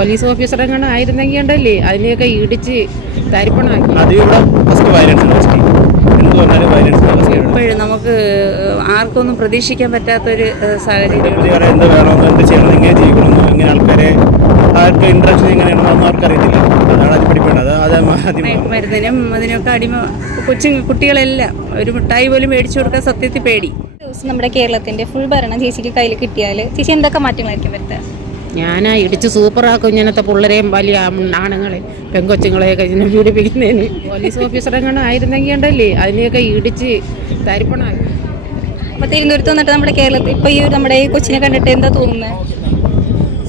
Police officer എങ്ങനെ ആയിരുന്നെങ്കിൽ ഉണ്ടല്ലേ അതിനെയൊക്കെ ഇടിച്ച് തരിപ്പണാക്കി. അത് ഇവിടെ ഫസ്റ്റ് വയലൻസ് ഫസ്റ്റ് എന്ത് പറഞ്ഞാലും വയലൻസ് ഫസ്റ്റ് ഇപ്പോഴും നമുക്ക് ആർക്കൊന്നും പ്രതീക്ഷിക്കാൻ പറ്റാത്തൊരു സാഹചര്യം. പുതിയ പറയാൻ എന്ത് വേണമെന്ന് എന്ത് ചെയ്യണം എങ്ങനെ ചെയ്യണമെന്ന് എങ്ങനെ ആൾക്കാരെ ആർക്ക് എങ്ങനെയാണെന്നൊന്നും അതാണ് അത് അത് മരുന്നിനും അതിനൊക്കെ അടിമ കൊച്ചു കുട്ടികളെല്ലാം ഒരു മിഠായി പോലും മേടിച്ചു കൊടുക്കാൻ സത്യത്തിൽ പേടി. ദിവസം നമ്മുടെ കേരളത്തിന്റെ ഫുൾ ഭരണം ചേച്ചിക്ക് കയ്യിൽ കിട്ടിയാൽ ചേച്ചി എന്തൊക്കെ മാറ്റങ്ങളായിരിക്കും വരുത്തുക ഞാനാ ഇടിച്ച് സൂപ്പറാക്കും ഇങ്ങനത്തെ പിള്ളേരെയും വലിയ ആണുങ്ങളെ പെങ്കൊച്ചുങ്ങളെയൊക്കെ ഇങ്ങനെ പീഡിപ്പിക്കുന്നതിന്. പോലീസ് ഓഫീസറെ എങ്ങനെ ആയിരുന്നെങ്കിൽ ഉണ്ടല്ലേ? അതിനെയൊക്കെ ഇടിച്ച് തരിപ്പണാക്കി അപ്പൊ തിരുവനന്തപുരത്ത് വന്നിട്ട് നമ്മുടെ കേരളത്തിൽ ഇപ്പൊ ഈ നമ്മുടെ ഈ കൊച്ചിനെ കണ്ടിട്ട് എന്താ തോന്നുന്നത്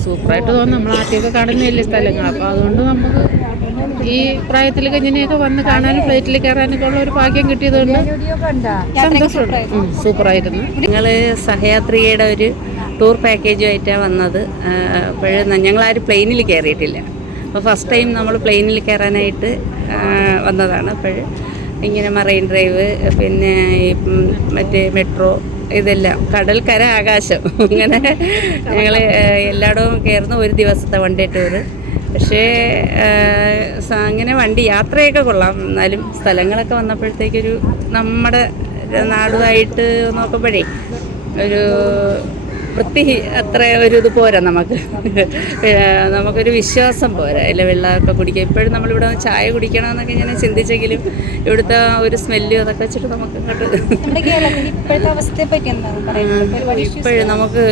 സൂപ്പറായിട്ട് തോന്നും നമ്മൾ ആദ്യമൊക്കെ കാണുന്നില്ലേ സ്ഥലങ്ങൾ. അപ്പോൾ അതുകൊണ്ട് നമുക്ക് ഈ പ്രായത്തിലൊക്കെ ഇങ്ങനെയൊക്കെ വന്ന് കാണാനും ഫ്ലൈറ്റിൽ കയറാനൊക്കെ ഉള്ള ഒരു ഭാഗ്യം കിട്ടിയതുകൊണ്ട് സന്തോഷമുണ്ട്. സൂപ്പറായിരുന്നു. നിങ്ങൾ സഹയാത്രികയുടെ ഒരു ടൂർ പാക്കേജുമായിട്ടാണ് വന്നത്. അപ്പോൾ ഞങ്ങളാരും പ്ലെയിനിൽ കയറിയിട്ടില്ല. അപ്പോൾ ഫസ്റ്റ് ടൈം നമ്മൾ പ്ലെയിനിൽ കയറാനായിട്ട് വന്നതാണ്. അപ്പോൾ ഇങ്ങനെ മറൈൻ ഡ്രൈവ് പിന്നെ മറ്റേ മെട്രോ ഇതെല്ലാം കടൽ കര ആകാശം അങ്ങനെ ഞങ്ങൾ എല്ലായിടവും കയറുന്ന ഒരു ദിവസത്തെ വണ്ടി ടൂറ്. പക്ഷേ അങ്ങനെ വണ്ടി യാത്രയൊക്കെ കൊള്ളാം. എന്നാലും സ്ഥലങ്ങളൊക്കെ വന്നപ്പോഴത്തേക്കൊരു നമ്മുടെ നാടുമായിട്ട് നോക്കുമ്പോഴേ ഒരു വൃത്തി അത്ര ഒരു ഇത് പോരാ നമുക്ക്. നമുക്കൊരു വിശ്വാസം പോരാ. ഇല്ല വെള്ളമൊക്കെ കുടിക്കുക ഇപ്പോഴും നമ്മളിവിടെ ചായ കുടിക്കണമെന്നൊക്കെ ഇങ്ങനെ ചിന്തിച്ചെങ്കിലും ഇവിടുത്തെ ഒരു സ്മെല്ലും അതൊക്കെ വെച്ചിട്ട് നമുക്ക് ഇപ്പോഴും നമുക്ക്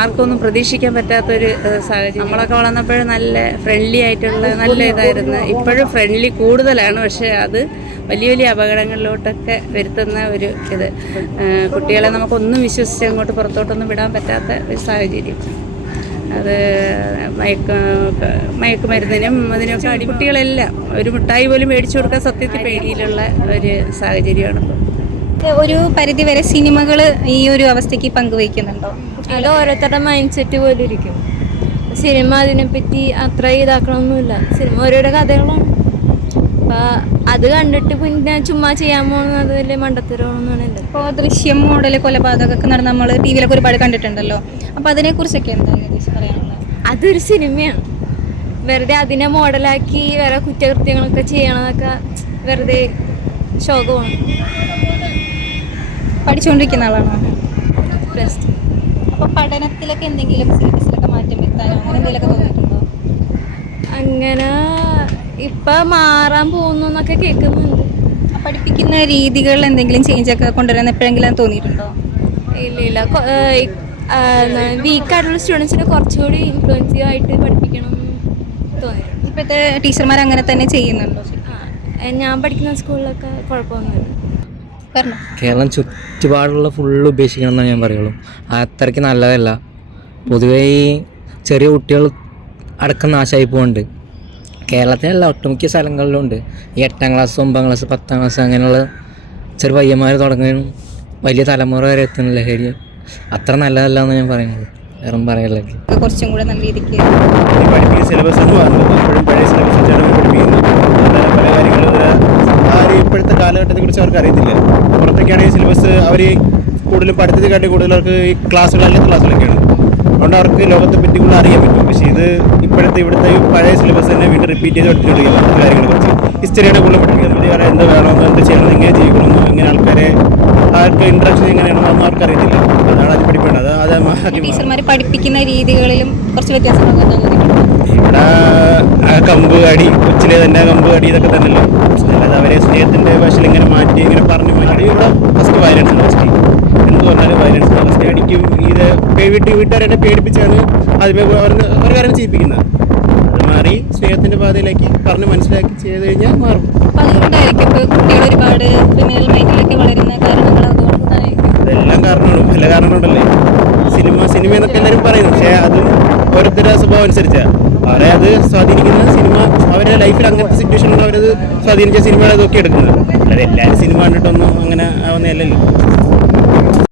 ആർക്കൊന്നും പ്രതീക്ഷിക്കാൻ പറ്റാത്തൊരു സാഹചര്യം. നമ്മളൊക്കെ വളർന്നപ്പോഴും നല്ല ഫ്രണ്ട്ലി ആയിട്ടുള്ള നല്ല ഇതായിരുന്നു. ഇപ്പോഴും ഫ്രണ്ട്ലി കൂടുതലാണ്. പക്ഷേ അത് വലിയ വലിയ അപകടങ്ങളിലോട്ടൊക്കെ വരുത്തുന്ന ഒരു ഇത്. കുട്ടികളെ നമുക്കൊന്നും വിശ്വസിച്ച് അങ്ങോട്ട് പുറത്തോട്ടൊന്നും വിടാൻ പറ്റാത്ത ഒരു സാഹചര്യം. അത് മയക്ക മയക്കുമരുന്നിനും അതിനൊക്കെ അടി കുട്ടികളെല്ലാം ഒരു മിഠായി പോലും മേടിച്ചു കൊടുക്കാൻ സത്യത്തിൽ പേടിയിലുള്ള ഒരു സാഹചര്യമാണ്. ഒരു പരിധിവരെ സിനിമകൾ ഈ ഒരു അവസ്ഥയ്ക്ക് പങ്കുവയ്ക്കുന്നുണ്ടോ? അത് ഓരോരുത്തരുടെ മൈൻഡ് സെറ്റ് പോലെ ഇരിക്കും സിനിമ അതിനെപ്പറ്റി അത്ര ഇതാക്കണമൊന്നുമില്ല. സിനിമ ഓരോരോ കഥകളാണ്. അപ്പം അത് കണ്ടിട്ട് പിന്നെ ചുമ്മാ ചെയ്യാൻ പോകുന്നത് വലിയ മണ്ടത്തരമാണെന്നാണ് എന്റെ ഇപ്പോൾ ദൃശ്യം മോഡൽ കൊലപാതകമൊക്കെ നടന്ന് നമ്മൾ ടി വിയിലൊക്കെ ഒരുപാട് കണ്ടിട്ടുണ്ടല്ലോ. അപ്പോൾ അതിനെക്കുറിച്ചൊക്കെ എന്താണ് പറയാനുള്ളത്? അതൊരു സിനിമയാണ്. വെറുതെ അതിനെ മോഡലാക്കി വേറെ കുറ്റകൃത്യങ്ങളൊക്കെ ചെയ്യണമെന്നൊക്കെ വെറുതെ ശോകമാണ്. പഠിച്ചുകൊണ്ടിരിക്കുന്ന ആളാണോ? അപ്പോൾ പഠനത്തിലൊക്കെ എന്തെങ്കിലും സിലബസിലൊക്കെ മാറ്റം വരുത്താനോ? അങ്ങനെ എന്തെങ്കിലുമൊക്കെ തോന്നിയിട്ടുണ്ടോ? അങ്ങനെ ഇപ്പം മാറാൻ പോകുന്നു എന്നൊക്കെ കേൾക്കുന്നുണ്ട്. പഠിപ്പിക്കുന്ന രീതികൾ എന്തെങ്കിലും ചേഞ്ച് ഒക്കെ കൊണ്ടുവരാൻ എപ്പോഴെങ്കിലും തോന്നിയിട്ടുണ്ടോ? ഇല്ല ഇല്ല. വീക്കായിട്ടുള്ള സ്റ്റുഡൻസിനെ കുറച്ചുകൂടി ഇൻഫ്ലുവൻസീവ് ആയിട്ട് പഠിപ്പിക്കണം എന്ന് തോന്നിയിട്ടുണ്ട്. ഇപ്പോഴത്തെ ടീച്ചർമാർ അങ്ങനെ തന്നെ ചെയ്യുന്നുണ്ടോ? ഞാൻ പഠിക്കുന്ന സ്കൂളിലൊക്കെ കുഴപ്പമൊന്നുമില്ല. കേരളം ചുറ്റുപാടുള്ള ഫുള്ള് ഉപേക്ഷിക്കണം എന്നാണ് ഞാൻ പറയുള്ളൂ. അത്രയ്ക്ക് നല്ലതല്ല. പൊതുവേ ഈ ചെറിയ കുട്ടികൾ അടക്കം നാശമായി പോകുന്നുണ്ട് കേരളത്തിലല്ല ഒട്ടുമിക്ക സ്ഥലങ്ങളിലും ഉണ്ട് ഈ എട്ടാം ക്ലാസ് ഒമ്പതാം ക്ലാസ് പത്താം ക്ലാസ് അങ്ങനെയുള്ള ചെറു പയ്യന്മാർ തുടങ്ങുകയും വലിയ തലമുറ വരെ എത്തുന്ന ലഹരി അത്ര നല്ലതല്ല എന്ന് ഞാൻ പറയുന്നത്. വേറെ പറയല്ലേ കുറച്ചും കൂടെ നല്ല രീതിക്ക് ഈ പഠിപ്പിക്കുന്ന സിലബസ് ഇപ്പോഴും പഴയ സിലബസ് വെച്ചാണ് പല കാര്യങ്ങളും ഇപ്പോഴത്തെ കാലഘട്ടത്തെ കുറിച്ച് അവർക്ക് അറിയത്തില്ല. പുറത്തൊക്കെയാണെങ്കിൽ സിലബസ് അവർ കൂടുതലും പഠിത്തത്തെക്കാട്ടി കൂടുതൽ അവർക്ക് ഈ ക്ലാസ്സുകളല്ല ക്ലാസ്സുകളൊക്കെയാണ് അതുകൊണ്ട് അവർക്ക് ലോകത്തെ പറ്റി കൂടുതൽ അറിയാൻ പറ്റും. പക്ഷേ ഇത് ഇപ്പോഴത്തെ ഇവിടുത്തെ പഴയ സിലബസ് തന്നെ വീണ്ടും റിപ്പീറ്റ് ചെയ്ത് പഠിച്ചുകൊണ്ടിരിക്കുക മറ്റു കാര്യങ്ങളെ കുറിച്ച് ഹിസ്റ്ററിയുടെ കൂടുതൽ പഠിപ്പിക്കുന്നത് വേറെ എന്ത് വേണമെന്ന് എന്ത് ചെയ്യണം എങ്ങനെ ചെയ്യണമെന്ന് എങ്ങനെ ആൾക്കാരെ ആർക്ക് ഇൻട്രാക്ഷൻ അതൊന്നും അവർക്ക് അറിയത്തില്ല. അതാണ് അത് പഠിപ്പിക്കേണ്ടത്. അത് ടീച്ചർമാരെ ടീച്ചർമാർ പഠിപ്പിക്കുന്ന രീതികളിലും കുറച്ച് വ്യത്യാസങ്ങളൊക്കെ ഇവിടെ കമ്പ് അടി കൊച്ചിലെ തന്നെ കമ്പ് അടി ഇതൊക്കെ തന്നെയല്ലോ അല്ലാതെ അവരെ സ്നേഹത്തിന്റെ ഭാഷയിൽ ഇങ്ങനെ മാറ്റി ഇങ്ങനെ പറഞ്ഞു മാറ്റി ഇവിടെ ഫസ്റ്റ് വയലൻസ് ഫസ്റ്റ് എന്ത് പറഞ്ഞാലും വയലൻസ് ഫസ്റ്റ് അടിക്കും ഇത് വീട്ടിൽ പേടിപ്പിച്ചാണ് ആദ്യമേ അവരുടെ ഒരു കാര്യം ചെയ്യിപ്പിക്കുന്നത്. അത് മാറി സ്നേഹത്തിന്റെ പാതയിലേക്ക് പറഞ്ഞ് മനസ്സിലാക്കി ചെയ്ത് കഴിഞ്ഞാൽ മാറും. അതെല്ലാം കാരണമാണ് പല കാരണങ്ങളുണ്ടല്ലേ? സിനിമ സിനിമ എന്നൊക്കെ എല്ലാവരും പറയുന്നു. പക്ഷേ അതും ഓരോരുത്തരുടെ സ്വഭാവം അനുസരിച്ചാണ് അവരെ അത് സ്വാധീനിക്കുന്ന സിനിമ അവരുടെ ലൈഫിൽ അങ്ങനത്തെ സിറ്റുവേഷനുകൾ അവരത് സ്വാധീനിച്ച സിനിമകൾ അതൊക്കെ എടുക്കുന്നത്. അല്ലാതെ എല്ലാവരും സിനിമ കണ്ടിട്ടൊന്നും അങ്ങനെ ആവുന്നതല്ലല്ലോ.